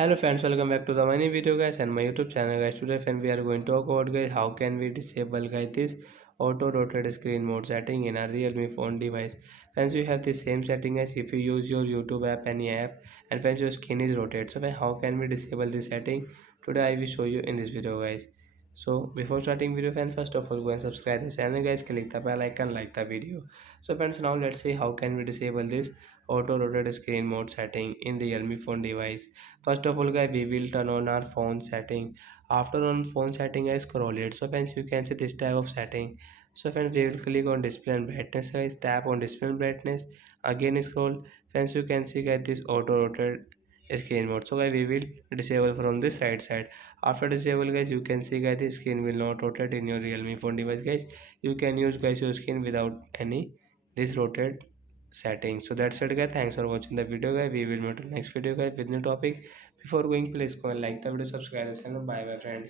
Hello friends, welcome back to the mini video guys and my YouTube channel guys. Today friend we are going to talk about guys how can we disable guys this auto rotate screen mode setting in a Realme phone device. Friends, you have the same setting as if you use your YouTube app, any app, and friends your screen is rotate. So friend, how can we disable this setting? Today I will show you in this video guys. So before starting video friends, first of all go and subscribe the channel guys, click the bell icon, like the video. So friends, now let's see how can we disable this auto rotate screen mode setting in Realme phone device. First of all guys, we will turn on our phone setting. After on phone setting, I scroll it. So friends, you can see this type of setting. So friends, we will click on display and brightness guys, tap on display and brightness, again scroll. Friends, you can see guys this auto rotate screen mode. So guys, we will disable from this right side. After disable guys, you can see guys the screen will not rotate in your Realme phone device guys. You can use guys your screen without any this rotate setting. So that's it guys, thanks for watching the video guys. We will meet in next video guys with new topic. Before going, please go and like the video, subscribe the channel. Bye bye friends.